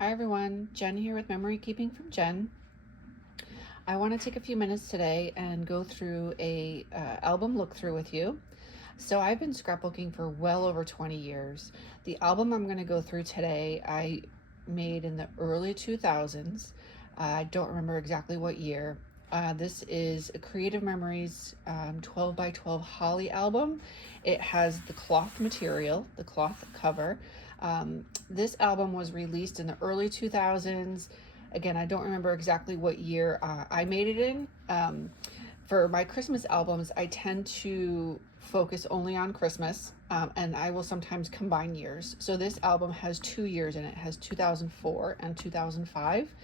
Hi everyone, Jen here with Memory Keeping from Jen. I want to take a few minutes today and go through a album look through with you. So I've been scrapbooking for well over 20 years. The album I'm going to go through today I made in the early 2000s. I don't remember exactly what year. This is a Creative Memories 12 by 12 holly album. It has the cloth material, the cloth cover. This album was released in the early 2000s. Again, I don't remember exactly what year I made it in. For my Christmas albums, I tend to focus only on Christmas, and I will sometimes combine years. So this album has 2 years in it. It has 2004 and 2005.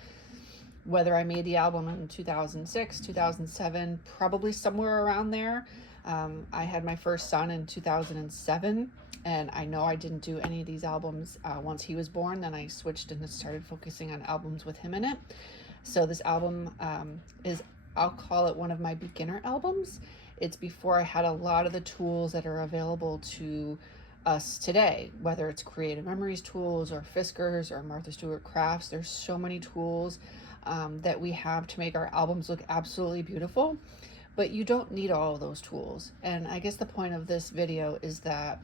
Whether I made the album in 2006, 2007, probably somewhere around there. I had my first son in 2007, and I know I didn't do any of these albums once he was born. Then I switched and started focusing on albums with him in it. So this album is, I'll call it one of my beginner albums. It's before I had a lot of the tools that are available to us today, whether it's Creative Memories tools or Fiskars or Martha Stewart Crafts. There's so many tools that we have to make our albums look absolutely beautiful, but you don't need all of those tools. And I guess the point of this video is that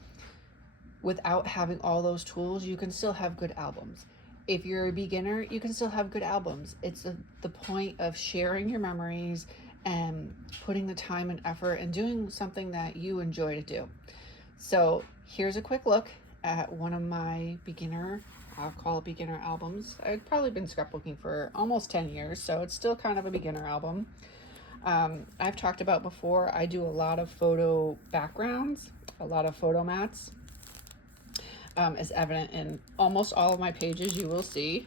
without having all those tools, you can still have good albums. If you're a beginner, you can still have good albums. It's the point of sharing your memories and putting the time and effort and doing something that you enjoy to do. So here's a quick look at one of my beginner, I'll call it beginner albums. I've probably been scrapbooking for almost 10 years, so it's still kind of a beginner album. I've talked about before, I do a lot of photo backgrounds, a lot of photo mats. As evident in almost all of my pages, you will see.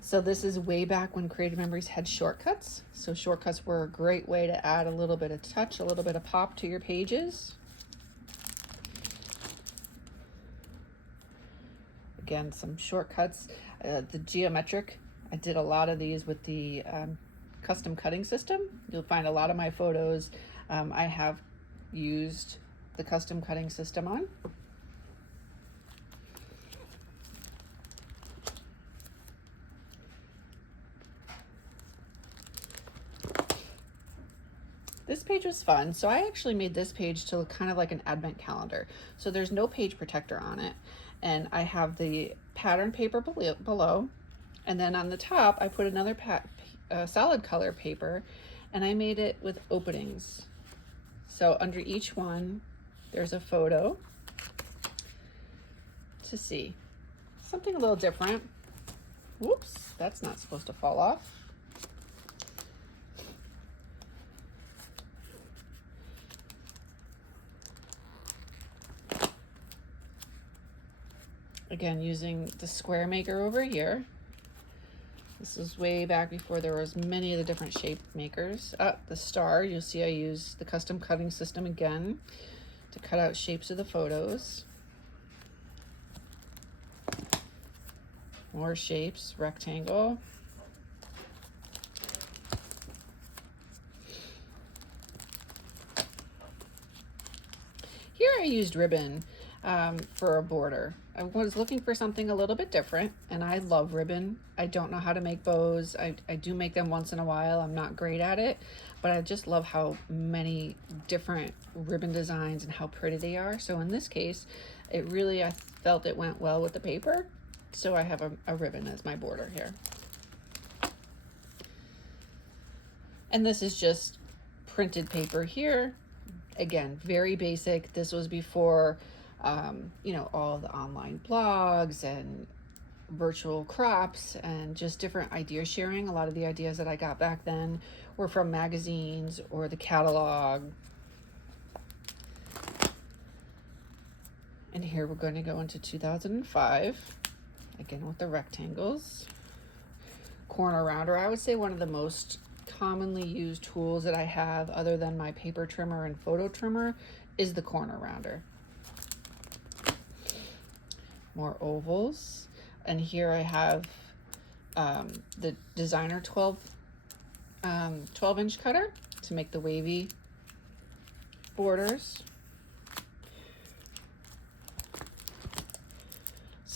So this is way back when Creative Memories had shortcuts. So shortcuts were a great way to add a little bit of touch, a little bit of pop to your pages. Again, some shortcuts. The geometric, I did a lot of these with the custom cutting system. You'll find a lot of my photos I have used the custom cutting system on. This page was fun. So I actually made this page to look kind of like an advent calendar. So there's no page protector on it. And I have the pattern paper below. And then on the top, I put another solid color paper, and I made it with openings. So under each one, there's a photo to see. Something a little different. Whoops, that's not supposed to fall off. Again, using the square maker over here. This is way back before there was many of the different shape makers. The star, you'll see I use the custom cutting system again to cut out shapes of the photos. More shapes, rectangle. Here I used ribbon for a border. I was looking for something a little bit different, and I love ribbon. I don't know how to make bows. I do make them once in a while. I'm not great at it, but I just love how many different ribbon designs and how pretty they are. So in this case, I felt it went well with the paper. So I have a ribbon as my border here. And this is just printed paper here. Again, very basic. This was before you know, all the online blogs and virtual crops and just different idea sharing. A lot of the ideas that I got back then were from magazines or the catalog. And here we're going to go into 2005, again with the rectangles. Corner rounder, I would say one of the most commonly used tools that I have other than my paper trimmer and photo trimmer is the corner rounder. More ovals, and here I have the designer 12-inch cutter to make the wavy borders.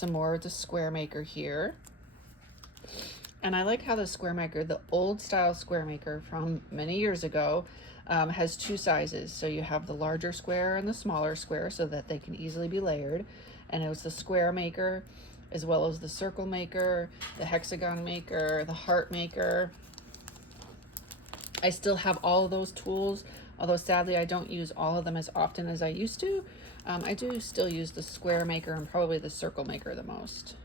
some more of the square maker here. And I like how the square maker, the old style square maker from many years ago, has two sizes. So you have the larger square and the smaller square so that they can easily be layered. And it was the square maker, as well as the circle maker, the hexagon maker, the heart maker. I still have all of those tools, although sadly I don't use all of them as often as I used to. I do still use the square maker and probably the circle maker the most.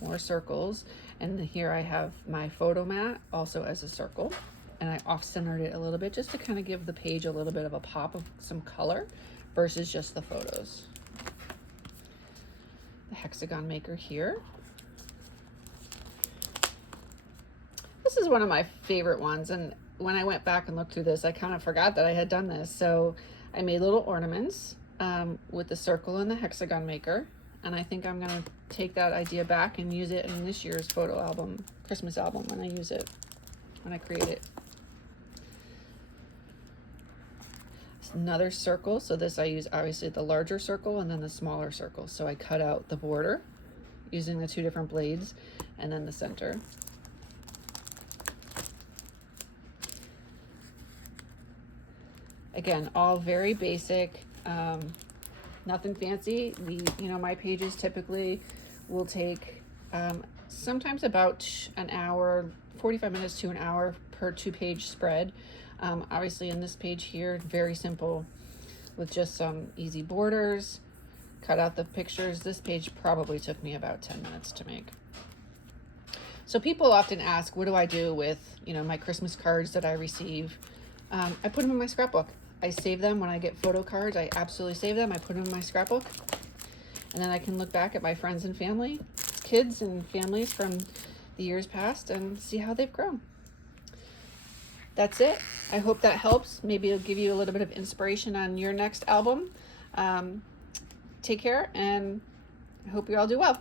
More circles, and here I have my photo mat also as a circle, and I off-centered it a little bit just to kind of give the page a little bit of a pop of some color versus just the photos. The hexagon maker here. This is one of my favorite ones, and when I went back and looked through this, I kind of forgot that I had done this. So I made little ornaments with the circle and the hexagon maker, and I think I'm gonna take that idea back and use it in this year's photo album, Christmas album, when I use it, when I create it. Another circle, so this I use obviously the larger circle and then the smaller circle. So I cut out the border using the two different blades and then the center. Again, all very basic, nothing fancy. My pages typically will take sometimes about an hour, 45 minutes to an hour per 2-page spread. Obviously in this page here, very simple with just some easy borders, cut out the pictures. This page probably took me about 10 minutes to make. So people often ask, what do I do with, my Christmas cards that I receive? I put them in my scrapbook. I save them when I get photo cards. I absolutely save them. I put them in my scrapbook. And then I can look back at my friends and family, kids and families from the years past and see how they've grown. That's it. I hope that helps. Maybe it'll give you a little bit of inspiration on your next album. Take care, and I hope you all do well.